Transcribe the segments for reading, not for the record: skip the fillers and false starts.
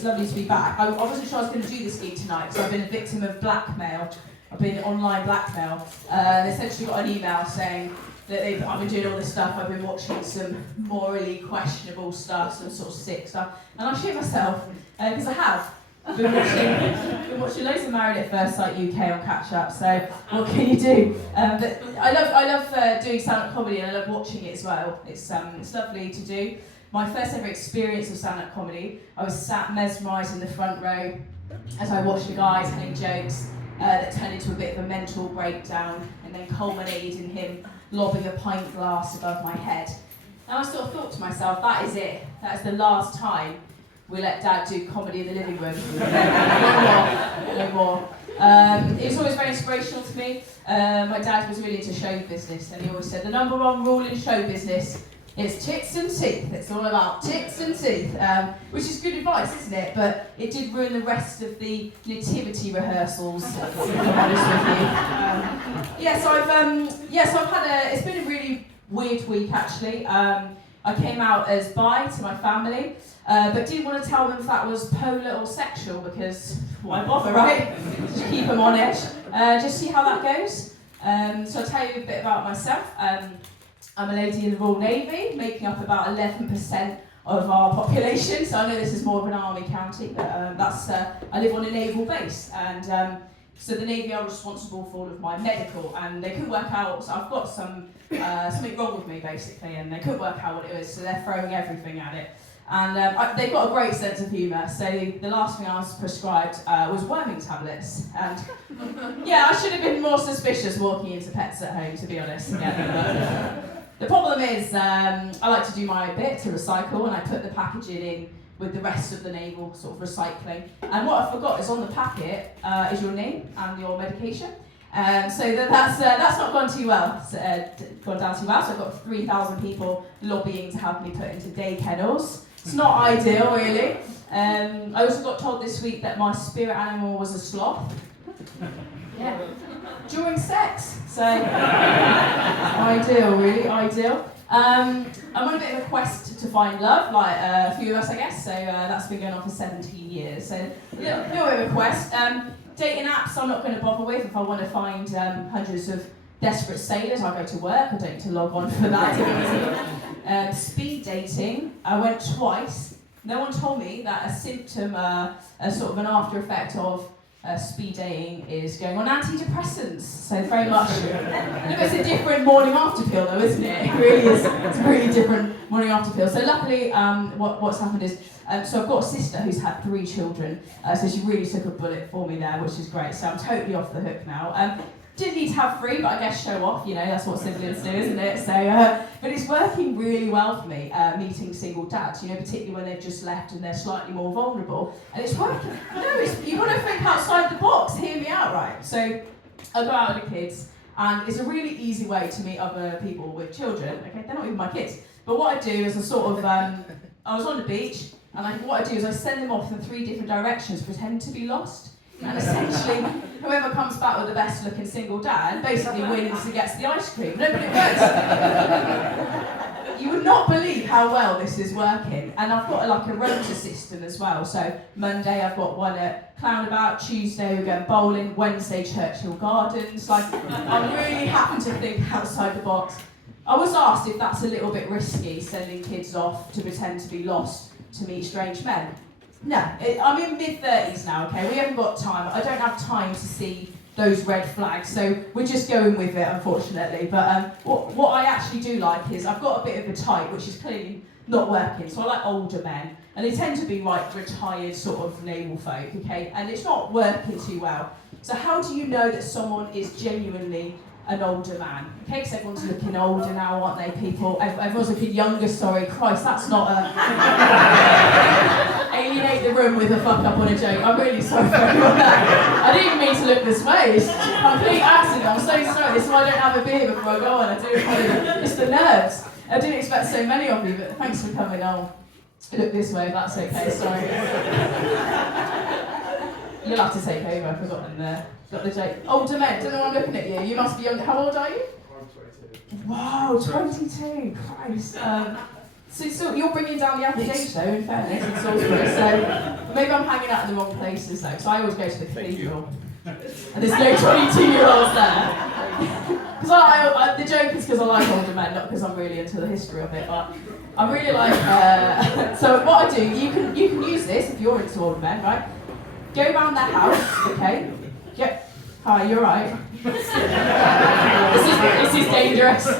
It's lovely to be back. I wasn't sure I was going to do this gig tonight because I've been a victim of blackmail. I've been online blackmail. They essentially got an email saying that I've been doing all this stuff. I've been watching some morally questionable stuff, some sort of sick stuff, and I shit myself because I have. I've been watching loads of Married at First Sight UK on catch up. So what can you do? But I love doing stand-up comedy, and I love watching it as well. It's lovely to do. My first ever experience of stand-up comedy, I was sat mesmerised in the front row as I watched the guy telling jokes that turned into a bit of a mental breakdown, and then culminated in him lobbing a pint glass above my head. And I sort of thought to myself, that is it. That's the last time we let Dad do comedy in the living room. No more. It was always very inspirational to me. My dad was really into show business, and he always said the number one rule in show business is tits and teeth. It's all about tits and teeth, which is good advice, isn't it? But it did ruin the rest of the nativity rehearsals, if I'm honest with you. So I've had it's been a really weird week actually. I came out as bi to my family, but didn't want to tell them if that was polar or sexual because why bother, right? Just keep them on edge. Just see how that goes. So I'll tell you a bit about myself. I'm a lady in the Royal Navy, making up about 11% of our population. So I know this is more of an army county, but I live on a naval base, and so the Navy are responsible for all of my medical, and they couldn't work out. So I've got something wrong with me basically, and they couldn't work out what it was. So they're throwing everything at it, and they've got a great sense of humour. So the last thing I was prescribed was worming tablets, and I should have been more suspicious walking into Pets at Home, to be honest. The problem is, I like to do my bit to recycle, and I put the packaging in with the rest of the naval sort of recycling. And what I forgot is on the packet is your name and your medication. So that's not gone too well. Gone down too well. So I've got 3,000 people lobbying to have me put into day kennels. It's not ideal, really. I also got told this week that my spirit animal was a sloth. Yeah. During sex. So ideal, really ideal. I'm on a bit of a quest to find love, like a few of us, I guess. So that's been going on for 17 years. So a little bit of a quest. Dating apps, I'm not going to bother with. If I want to find hundreds of desperate sailors, I go to work. I don't need to log on for that. Speed dating, I went twice. No one told me that a symptom, a sort of an after effect of speed dating is going on antidepressants. So very much, it's a different morning after pill though, isn't it? It really is. It's a really different morning after pill. So luckily, what's happened is, so I've got a sister who's had 3 children, so she really took a bullet for me there, which is great. So I'm totally off the hook now. Didn't need to have 3, but I guess show off, that's what siblings do, isn't it? So, but it's working really well for me, meeting single dads, particularly when they've just left and they're slightly more vulnerable, and it's working. You want to think outside the box, hear me out, right? So I go out with the kids, and it's a really easy way to meet other people with children, okay? They're not even my kids. But what I do is I sort of, I was on the beach, and what I do is I send them off in 3 different directions, pretend to be lost. And essentially, whoever comes back with the best looking single dad basically wins and gets the ice cream. No, but it works. You would not believe how well this is working. And I've got a rota system as well. So Monday I've got one at Clownabout, Tuesday we're going bowling, Wednesday Churchill Gardens. I'm really happy to think outside the box. I was asked if that's a little bit risky, sending kids off to pretend to be lost to meet strange men. No, I'm in mid-30s now, okay? We haven't got time. I don't have time to see those red flags, so we're just going with it, unfortunately. But what I actually do like is I've got a bit of a type, which is clearly not working. So I like older men, and they tend to be retired sort of naval folk, okay? And it's not working too well. So how do you know that someone is genuinely an older man? Okay, because everyone's looking older now, aren't they, people? Everyone's looking younger, sorry. Christ, that's not a... alienate the room with a fuck up on a joke. I'm really sorry for everyone. I didn't even mean to look this way. It's a complete accident. I'm so sorry. This is why I don't have a beer before I go on. I do apologize. It's the nerves. I didn't expect so many of you, but thanks for coming. I'll look this way if that's okay. Sorry. You'll have to take over. I've forgotten got the joke. Older men. Don't know why I'm looking at you. You must be young. How old are you? I'm 22. Wow, 22. Christ. So you're bringing down the average age though, in fairness, in Salisbury. So maybe I'm hanging out in the wrong places though, because I always go to the cathedral. And there's no 22-year-olds there. Because the joke is because I like older men, not because I'm really into the history of it. But I'm really like. So what I do, you can use this if you're into older men, right? Go around their house, okay? Hi, you're right. This is dangerous. So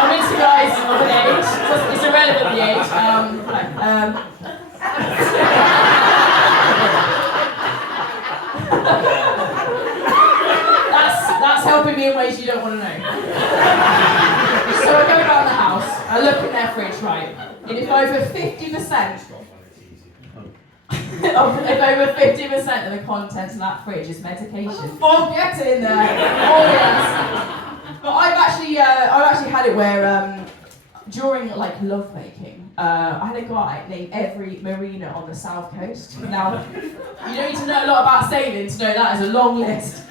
I'm into guys of an age. So it's irrelevant the age. That's helping me in ways you don't want to know. So I go around the house. I look at their fridge, right? And if over 50%. If over 50% of the contents of that fridge is medication, get it in there. Oh yes. But I've actually had it where during like lovemaking, I had a guy named every marina on the south coast. Now, you don't need to know a lot about sailing to know that is a long list.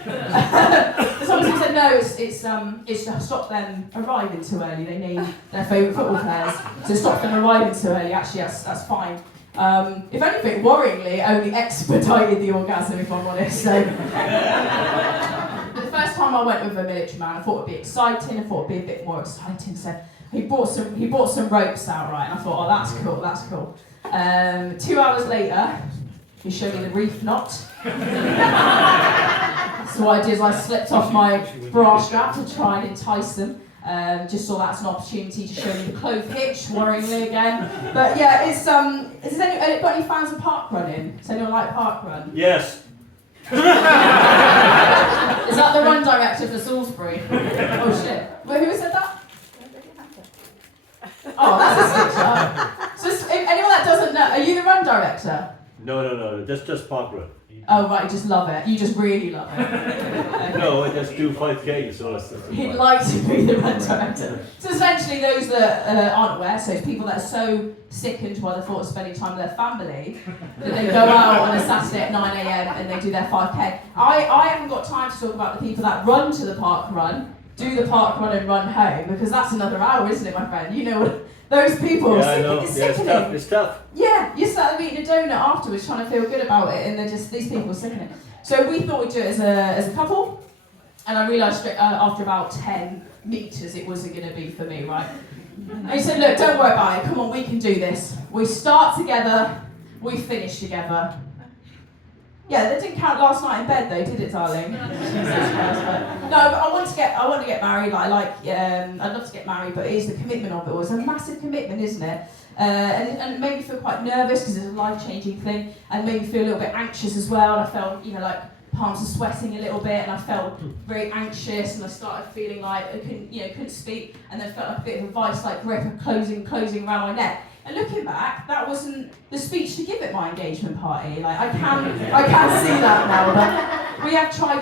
Somebody said no, it's to stop them arriving too early. They name their favourite football players to stop them arriving too early. Actually, that's fine. If anything, worryingly, it only expedited the orgasm, if I'm honest. So, the first time I went with a military man, I thought it'd be exciting. I thought it'd be a bit more exciting. So he brought some ropes out, right? And I thought, oh, that's cool. 2 hours later, he showed me the reef knot. So what I did is I slipped off my bra strap to try and entice them. Just saw that's an opportunity to show me the clove hitch, worryingly again. But yeah, has anybody fans of park running? Does anyone like park run? Yes. Is that the run director for Salisbury? Oh shit. Well, who said that? Oh, that's a stitch-up. So if anyone that doesn't know, are you the run director? No, just park run. Oh right, you just love it. You just really love it. Okay. No, I just do 5K, so that's He'd like to be the run director. So essentially those that aren't aware, so it's people that are so sickened by the thought of spending time with their family that they go out on a Saturday at 9 a.m. and they do their 5K. I haven't got time to talk about the people that run to the park run, do the park run and run home, because that's another hour, isn't it, my friend? You know what those people I know. it's sickening. It's tough. Yeah, you start eating a donut afterwards trying to feel good about it, and they're just, these people are sickening. So we thought we'd do it as a couple, and I realised after about 10 metres it wasn't going to be for me, right? And he said, look, don't worry about it, come on, we can do this. We start together, we finish together. Yeah, that didn't count last night in bed though, did it, darling? No, but I want to get married. I'd love to get married, but it is the commitment of it all. It's a massive commitment, isn't it? And it made me feel quite nervous because it's a life-changing thing, and made me feel a little bit anxious as well. And I felt, like palms are sweating a little bit, and I felt very anxious, and I started feeling like I couldn't speak, and then felt like a bit of a vice-like grip of closing around my neck. And looking back, that wasn't the speech to give at my engagement party. Like I can see that now. But we have tried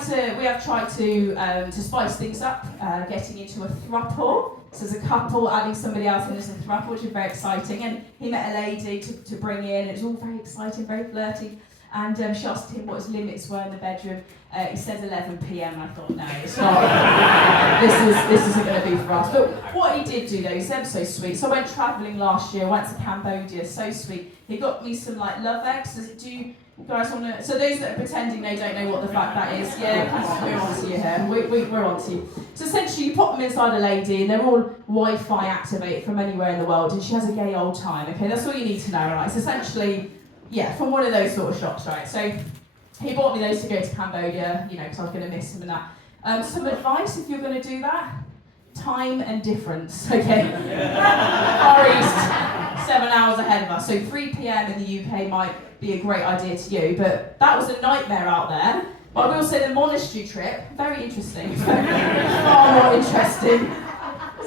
to spice things up, getting into a throuple. So as a couple, adding somebody else in as a throuple, which is very exciting. And he met a lady to bring in. It was all very exciting, very flirty. And she asked him what his limits were in the bedroom. He said 11 p.m. and I thought, no, it's not. This isn't going to be for us. But what he did do though, he's ever so sweet. So I went travelling last year, went to Cambodia, so sweet. He got me some love eggs. Do you guys want to? So those that are pretending they don't know what the fuck that is, yeah, we're on to you here. We're on to you. So essentially you pop them inside a lady and they're all Wi-Fi activated from anywhere in the world, and she has a gay old time. Okay, that's all you need to know, right? It's essentially. Yeah, from one of those sort of shops, right? So he bought me those to go to Cambodia, because I was going to miss him and that. Some advice if you're going to do that: time and difference, okay? Far East, 7 hours ahead of us. So 3 p.m. in the UK might be a great idea to you, but that was a nightmare out there. But I will say the monastery trip, very interesting. Far more interesting.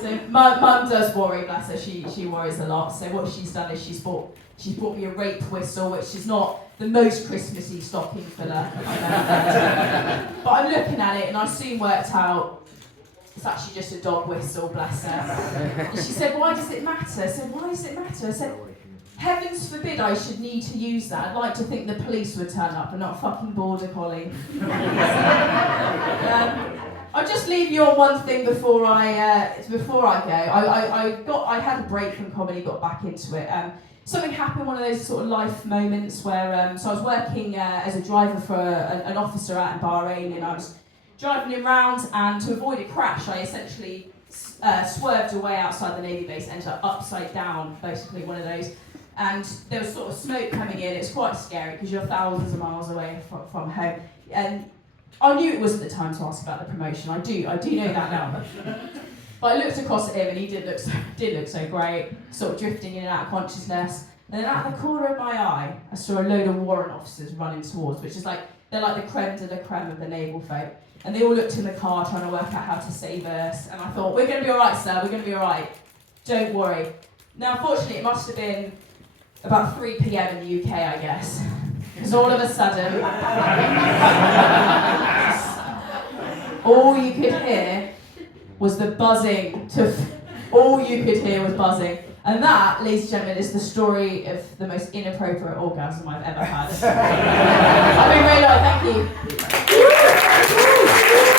So mum does worry, bless her, she worries a lot. So what she's done is she's bought me a rape whistle, which is not the most Christmassy stocking filler. But I'm looking at it and I soon worked out it's actually just a dog whistle, bless her. And she said, why does it matter? I said, why does it matter? I said, heavens forbid I should need to use that. I'd like to think the police would turn up and not a fucking border collie. I'll just leave you on one thing before I go. I had a break from comedy, got back into it. Something happened, one of those sort of life moments where, so I was working as a driver for an officer out in Bahrain, and I was driving him round, and to avoid a crash, I essentially swerved away outside the Navy base, ended up upside down, basically one of those. And there was sort of smoke coming in. It's quite scary because you're thousands of miles away from home. And I knew it wasn't the time to ask about the promotion. I do know that now. But I looked across at him, and he did look so great, sort of drifting in and out of consciousness. And then out of the corner of my eye, I saw a load of warrant officers running towards, which is like, they're like the creme de la creme of the naval folk. And they all looked in the car trying to work out how to save us. And I thought, we're going to be all right, sir, we're going to be all right. Don't worry. Now, unfortunately, it must have been about 3 p.m. in the UK, I guess. Because all of a sudden, all you could hear was the buzzing. All you could hear was buzzing. And that, ladies and gentlemen, is the story of the most inappropriate orgasm I've ever had. I've been Rae Lloyd, thank you.